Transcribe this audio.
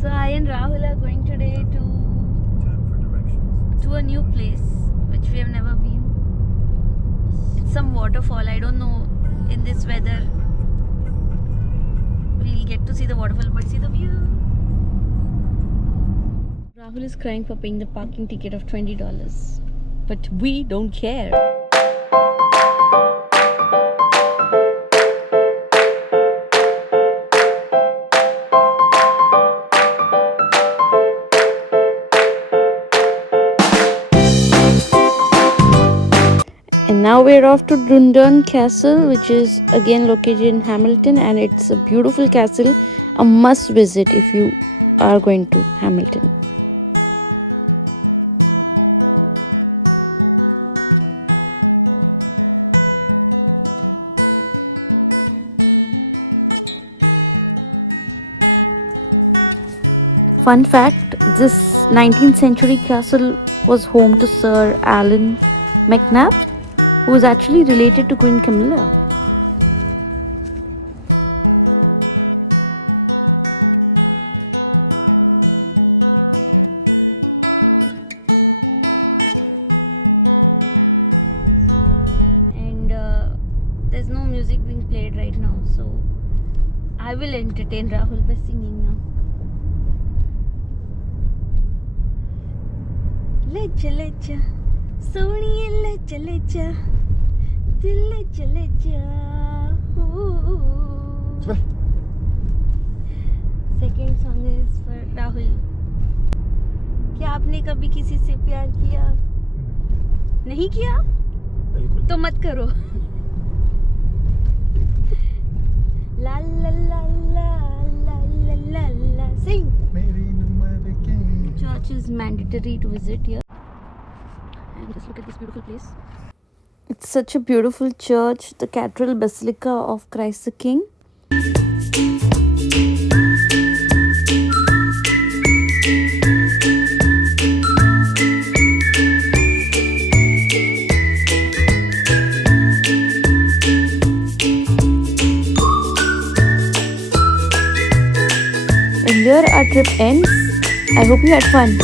So I and Rahul are going today to a new place which we have never been. It's some waterfall. I don't know in this weather we'll get to see the waterfall, but see the view. Rahul is crying for paying the parking ticket of $20, but we don't care. And now we're off to Dundurn Castle, which is again located in Hamilton, and it's a beautiful castle, a must visit if you are going to Hamilton. Fun fact, this 19th century castle was home to Sir Alan MacNab, who is actually related to Queen Camilla. And there's no music being played right now, so I will entertain Rahul by singing now. Lecha lecha, soniye lecha lecha, dil lecha lecha. Second song is for Rahul. क्या आपने कभी किसी से प्यार किया? नहीं किया? तो मत करो. La la la la la la la la. Sing. Church is mandatory to visit here. And just look at this beautiful place. It's such a beautiful church, the Cathedral Basilica of Christ the King. And here our trip ends. I hope you had fun.